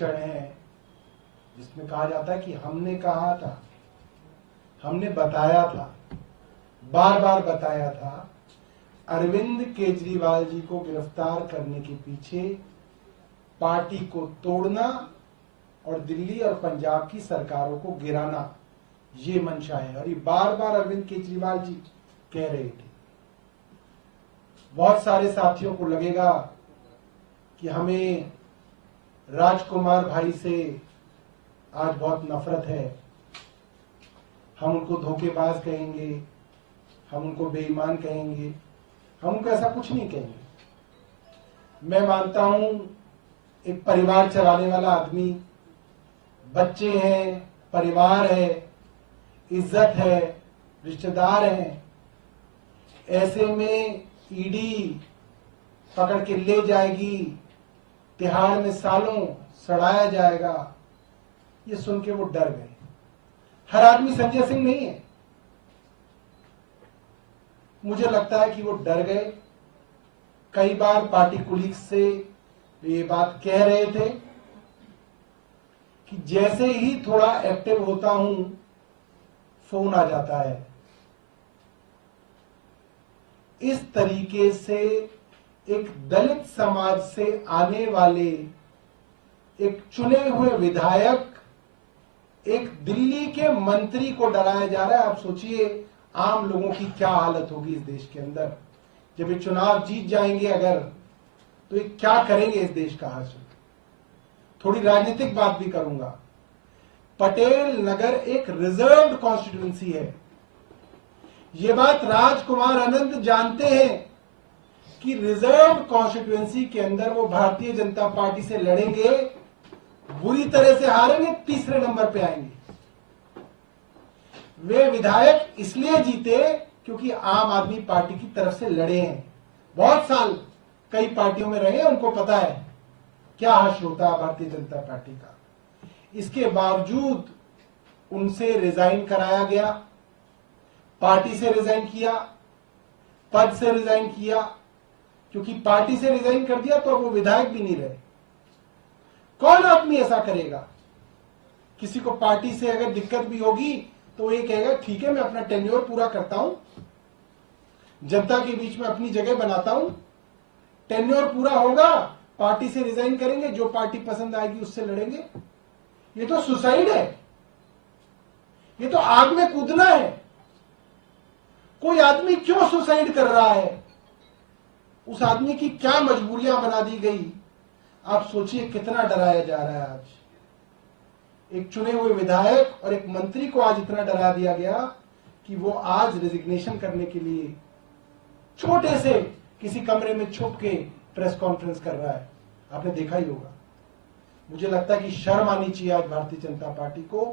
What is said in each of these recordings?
भाषण है जिसमें कहा जाता है कि हमने कहा था, हमने बताया था, बार बार बताया था। अरविंद केजरीवाल जी को गिरफ्तार करने के पीछे पार्टी को तोड़ना और दिल्ली और पंजाब की सरकारों को गिराना, ये मंशा है। और ये बार बार अरविंद केजरीवाल जी कह रहे थे। बहुत सारे साथियों को लगेगा कि हमें राजकुमार भाई से आज बहुत नफरत है, हम उनको धोखेबाज कहेंगे, हम उनको बेईमान कहेंगे, हम उनको ऐसा कुछ नहीं कहेंगे। मैं मानता हूं एक परिवार चलाने वाला आदमी, बच्चे हैं, परिवार है, इज्जत है, रिश्तेदार हैं, ऐसे में ईडी पकड़ के ले जाएगी, तिहाड़ में सालों सड़ाया जाएगा, ये सुन के वो डर गए। हर आदमी संजय सिंह नहीं है। मुझे लगता है कि वो डर गए। कई बार पार्टी कुलीग से ये बात कह रहे थे कि जैसे ही थोड़ा एक्टिव होता हूं फोन आ जाता है। इस तरीके से एक दलित समाज से आने वाले एक चुने हुए विधायक, एक दिल्ली के मंत्री को डराया जा रहा है। आप सोचिए आम लोगों की क्या हालत होगी इस देश के अंदर जब ये चुनाव जीत जाएंगे अगर, तो ये क्या करेंगे इस देश का हासिल। थोड़ी राजनीतिक बात भी करूंगा। पटेल नगर एक रिजर्व्ड कॉन्स्टिट्यूंसी है। ये बात राजकुमार आनंद जानते हैं कि रिजर्व्ड कॉन्स्टिट्यूंसी के अंदर वो भारतीय जनता पार्टी से लड़ेंगे, बुरी तरह से हारेंगे, तीसरे नंबर पे आएंगे। वे विधायक इसलिए जीते क्योंकि आम आदमी पार्टी की तरफ से लड़े हैं। बहुत साल कई पार्टियों में रहे, उनको पता है क्या हश्र होता है भारतीय जनता पार्टी का। इसके बावजूद उनसे रिजाइन कराया गया, पार्टी से रिजाइन किया, पद से रिजाइन किया, क्योंकि पार्टी से रिजाइन कर दिया तो वो विधायक भी नहीं रहे। कौन आदमी ऐसा करेगा? किसी को पार्टी से अगर दिक्कत भी होगी तो वो ये कहेगा ठीक है मैं अपना टेन्योर पूरा करता हूं, जनता के बीच में अपनी जगह बनाता हूं, टेन्योर पूरा होगा, पार्टी से रिजाइन करेंगे, जो पार्टी पसंद आएगी उससे लड़ेंगे। ये तो सुसाइड है, ये तो आग में कूदना है। कोई आदमी क्यों सुसाइड कर रहा है? उस आदमी की क्या मजबूरियां बना दी गई? आप सोचिए कितना डराया जा रहा है आज। एक चुने हुए विधायक और एक मंत्री को आज इतना डरा दिया गया कि वो आज रेजिग्नेशन करने के लिए छोटे से किसी कमरे में छुप के प्रेस कॉन्फ्रेंस कर रहा है। आपने देखा ही होगा। मुझे लगता है कि शर्म आनी चाहिए आज भारतीय जनता पार्टी को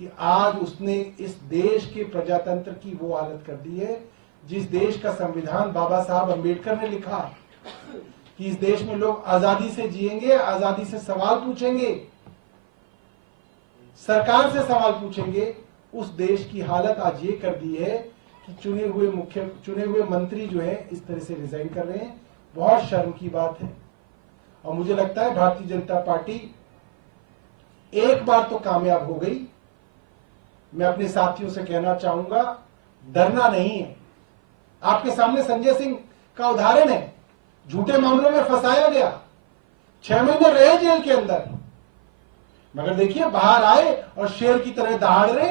कि आज उसने इस देश के प्रजातंत्र की वो हालत कर दी है जिस देश का संविधान बाबा साहब अंबेडकर ने लिखा कि इस देश में लोग आजादी से जिएंगे, आजादी से सवाल पूछेंगे, सरकार से सवाल पूछेंगे। उस देश की हालत आज ये कर दी है कि चुने हुए मंत्री जो है इस तरह से रिजाइन कर रहे हैं। बहुत शर्म की बात है। और मुझे लगता है भारतीय जनता पार्टी एक बार तो कामयाब हो गई। मैं अपने साथियों से कहना चाहूंगा डरना नहीं है। आपके सामने संजय सिंह का उदाहरण है, झूठे मामलों में फंसाया गया, 6 महीने रहे जेल के अंदर, मगर देखिए बाहर आए और शेर की तरह दहाड़ रहे।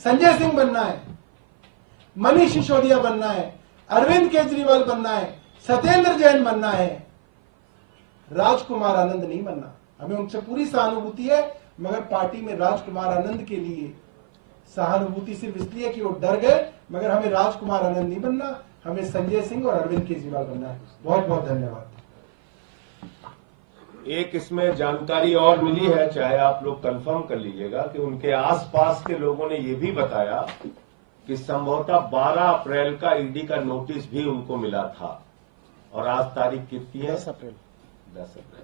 संजय सिंह बनना है, मनीष सिसोदिया बनना है, अरविंद केजरीवाल बनना है, सत्येंद्र जैन बनना है, राजकुमार आनंद नहीं बनना। हमें उनसे पूरी सहानुभूति है, मगर पार्टी में राजकुमार आनंद के लिए सहानुभूति सिर्फ इसलिए कि वो डर गए, मगर हमें राजकुमार आनंद नहीं बनना, हमें संजय सिंह और अरविंद केजरीवाल बनना है। बहुत बहुत धन्यवाद। एक इसमें जानकारी और मिली है, चाहे आप लोग कंफर्म कर लीजिएगा, कि उनके आसपास के लोगों ने ये भी बताया कि संभवतः 12 अप्रैल का ईडी का नोटिस भी उनको मिला था। और आज तारीख कितनी है? 10 अप्रैल। 10 अप्रैल।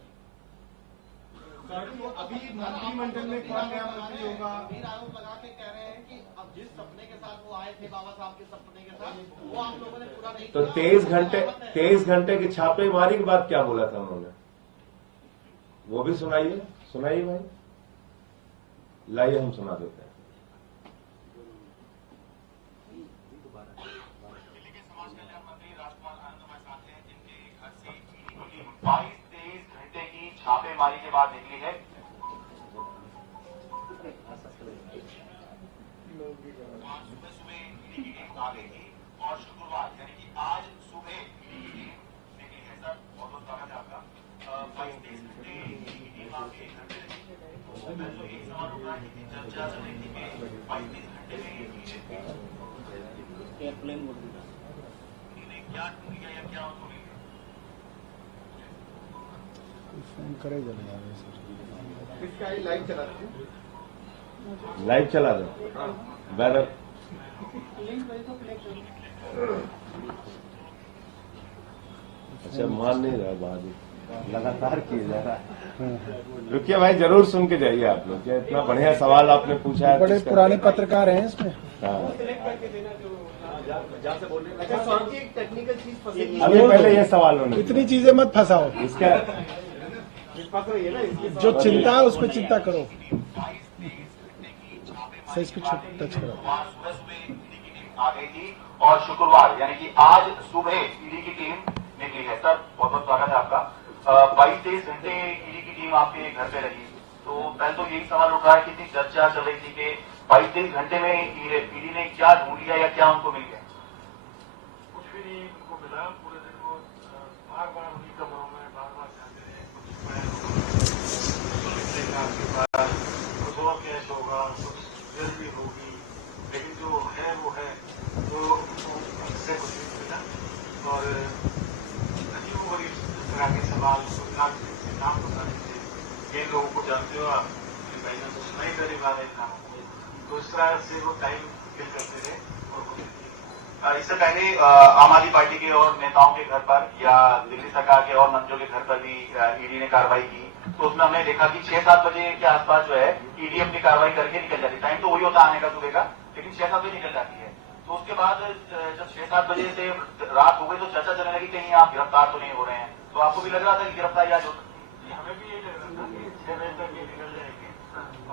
अभी मंत्रिमंडल में कौन नया मंत्री होगा? आरोप लगा के कह रहे हैं कि अब जिस सपने के साथ वो आए थे बाबा साहब के सपने के साथ, वो आप लोगों ने पूरा नहीं किया। तो 23 घंटे की छापेमारी के बाद क्या बोला था उन्होंने? वो भी सुनाइए, सुनाइए भाई, लाइए हम सुना देते हैं। दिल्ली के समाज कल्याण मंत्री राजकुमार आनंद हमारे साथ हैं, जिनके घर से 22-23 घंटे की छापेमारी के बाद निकली है। सुबह सुबह ईडी की टीम आ गई थी और शुक्रवार यानी कि आज सुबह ईडी की टीम निकली है। सर बहुत बहुत स्वागत है आपका। 22-23 घंटे ईडी की टीम आपके घर पे रही। तो मैं तो यही सवाल उठ रहा है कि चर्चा चल रही थी कि 22-23 घंटे में एयरप्लेन मोड में क्या टूट गया या क्या हो गया? फोन करे चले इसका लाइव चला रहे हैं। लाइव चला दो बैनर। अच्छा मान नहीं रहा, बात लगातार किए जा रहा है। रुकिए भाई, जरूर सुन के जाइए आप लोग। ये इतना बढ़िया सवाल आपने पूछा है। बड़े पुराने पत्रकार हैं इसमें। हाँ, सौरभ जी एक टेक्निकल चीज फंसी अभी पहले ये सवाल होने दो। इतनी चीजें मत फंसाओ, इसका है ना, इसके जो चिंता है उस पर चिंता करो। सही इस पे टच करो। सुबह सुबह ईडी की टीम आ गई थी और शुक्रवार यानी कि आज सुबह ईडी की टीम निकली है। सर बहुत बहुत स्वागत है आपका। 22-23 घंटे ईडी की टीम आपके घर पे रही। तो पहले तो यही सवाल उठ रहा है, कितनी चर्चा चल रही थी कि 22-23 घंटे में ईडी ने क्या ढूंढ लिया या क्या उनको मिल गया? कुछ भी नहीं उनको मिला। पूरे दिन वो बार बार उन्हीं कमरों में बार बार जाते रहे। आपके पास कुछ और कैश होगा, कुछ जल्दी होगी, लेकिन जो है वो है, तो उससे कुछ नहीं मिला। और अजीब गरीब तरह के सवाल नाम पता नहीं थे। ये लोगों को जानते हो आप, महीना तो सुनाई करने वाले काम, तो इस तरह से वो टाइम किल करते रहे और कुछ नहीं। इससे पहले आम आदमी पार्टी के और नेताओं के घर पर या दिल्ली सरकार के और मंत्रियों के घर पर भी ईडी ने कार्रवाई की। तो उसमें हमने देखा कि 6-7 बजे के आसपास जो है ईडी अपनी कार्रवाई करके निकल जाती है। टाइम तो वही होता आने का सुबह का, लेकिन 6-7 बजे निकल जाती है। तो उसके बाद जब 6-7 बजे से रात हो गई तो चर्चा चलने लगी कहीं आप गिरफ्तार तो नहीं हो रहे हैं। तो आपको भी लग रहा था कि गिरफ्तारी आज हो सकती है? हमें भी यही लग रहा था कि 6 बजे तक ये निकल जाएंगे।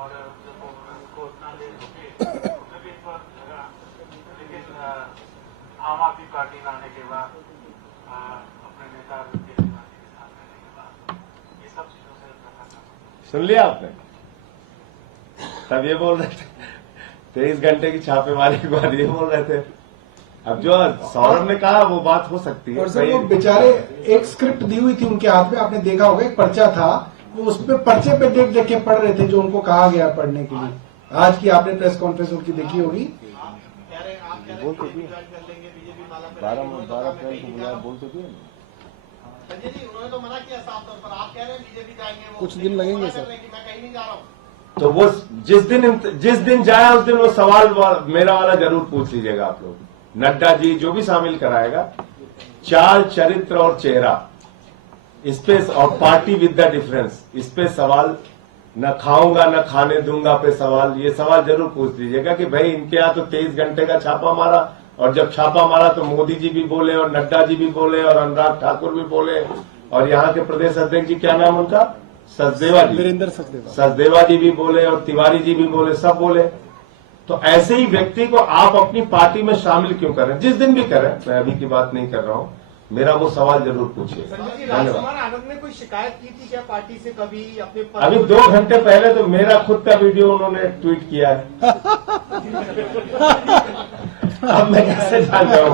और जब उनको उतना देर रुके हमें भी एक बार लगा, लेकिन आम आदमी पार्टी में आने के बाद अपने नेता के साथ रहने के बाद ये सब चीजों से सुन लिया आपने? तब ये बोल रहे थे 23 घंटे की छापेमारी के बाद, ये बोल रहे थे। अब जो सौरभ ने कहा वो बात हो सकती है। और सर वो बेचारे एक स्क्रिप्ट दी हुई थी उनके हाथ में, आपने देखा होगा, एक पर्चा था, वो उस पे पर्चे पे देख देख के पढ़ रहे थे जो उनको कहा गया पढ़ने के लिए। आज की आपने प्रेस कॉन्फ्रेंस उनकी देखी होगी। बोल तो दिए 12 अप्रैल को बुलाया, बोल तो दिए। संजय जी उन्होंने तो मना किया साफ तौर पर, आप कह रहे हैं बीजेपी जाएंगे, वो कुछ दिन लगेंगे सर। कि मैं कहीं नहीं जा रहा हूँ। तो वो जिस दिन जाए उस दिन वो सवाल मेरा वाला जरूर पूछ लीजिएगा आप लोग। नड्डा जी जो भी शामिल कराएगा, चाल, चरित्र और चेहरा, इस पे और पार्टी विद द डिफरेंस, इस पे सवाल, न खाऊंगा न खाने दूंगा पे सवाल, ये सवाल जरूर पूछ लीजिएगा कि भाई इनके यहाँ तो 23 घंटे का छापा मारा, और जब छापा मारा तो मोदी जी भी बोले और नड्डा जी भी बोले और अनुराग ठाकुर भी बोले, और यहाँ के प्रदेश अध्यक्ष जी क्या नाम उनका, सचदेवा जी, वीरेंद्र सचदेवा जी भी बोले और तिवारी जी भी बोले, सब बोले। तो ऐसे ही व्यक्ति को आप अपनी पार्टी में शामिल क्यों करें? जिस दिन भी करें, मैं अभी की बात नहीं कर रहा हूं, मेरा वो सवाल जरूर पूछिए। संजय जी, धन्यवाद। राजकुमार आनंद ने कोई शिकायत की थी क्या पार्टी से कभी अपने पद अभी को- 2 घंटे पहले तो मेरा खुद का वीडियो उन्होंने ट्वीट किया है। अब मैं कैसे जान जाऊं?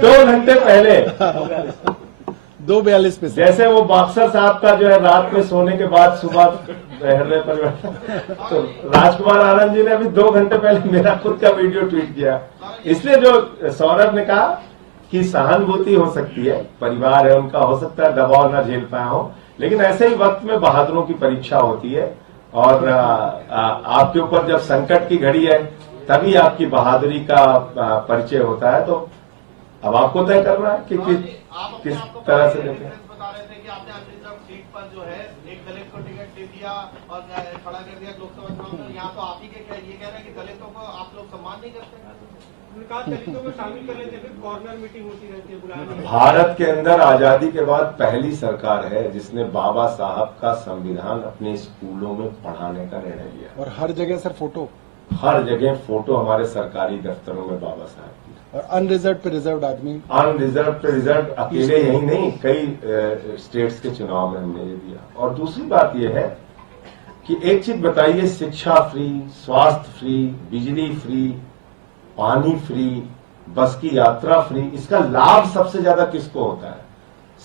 2 घंटे पहले 2:42 पे सर। जैसे वो बॉक्सर साहब का जो है रात में सोने के बाद सुबह हृदय परिवर्तन, तो राजकुमार आनंद जी ने अभी 2 घंटे पहले मेरा खुद का वीडियो ट्वीट किया। इसलिए जो सौरभ ने कहा कि सहानुभूति हो सकती है, परिवार है उनका, हो सकता है दबाव न झेल पाया हो, लेकिन ऐसे ही वक्त में बहादुरों की परीक्षा होती है, और आपके ऊपर जब संकट की घड़ी है तभी आपकी बहादुरी का परिचय होता है। तो अब आपको तय करना है कि किस तरह से देखें। बता रहे थे कि आपने अमृतसर सीट पर जो है एक दलित को टिकट दे दिया और खड़ा कर दिया लोकसभा चुनाव में। यहाँ तो आप ही के ये कह रहे हैं कि दलितों को आप लोग सम्मान नहीं करते। उन्होंने कहा दलितों को शामिल कर लेते, फिर कॉर्नर मीटिंग होती रहती है, बुलाया नहीं। भारत के अंदर आजादी के बाद पहली सरकार है जिसने बाबा साहब का संविधान अपने स्कूलों में पढ़ाने का निर्णय लिया। और हर जगह सर फोटो, हर जगह फोटो हमारे सरकारी दफ्तरों में बाबा साहब की। और अनरिजर्व पे रिजर्व आदमी, अनरिजर्व पे रिजर्व अकेले यही नहीं, कई स्टेट्स के चुनाव में हमने ये दिया। और दूसरी बात यह है कि एक चीज बताइए, शिक्षा फ्री, स्वास्थ्य फ्री, बिजली फ्री, पानी फ्री, बस की यात्रा फ्री, इसका लाभ सबसे ज्यादा किसको होता है?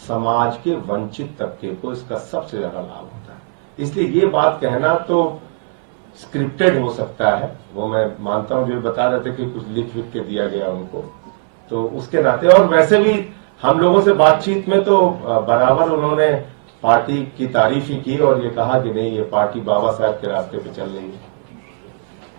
समाज के वंचित तबके को इसका सबसे ज्यादा लाभ होता है। इसलिए ये बात कहना तो स्क्रिप्टेड हो सकता है, वो मैं मानता हूं, जो बता रहे थे कि कुछ लिख के दिया गया उनको, तो उसके नाते। और वैसे भी हम लोगों से बातचीत में तो बराबर उन्होंने पार्टी की तारीफ ही की और ये कहा कि नहीं, ये पार्टी बाबा साहब के रास्ते पे चल रही है।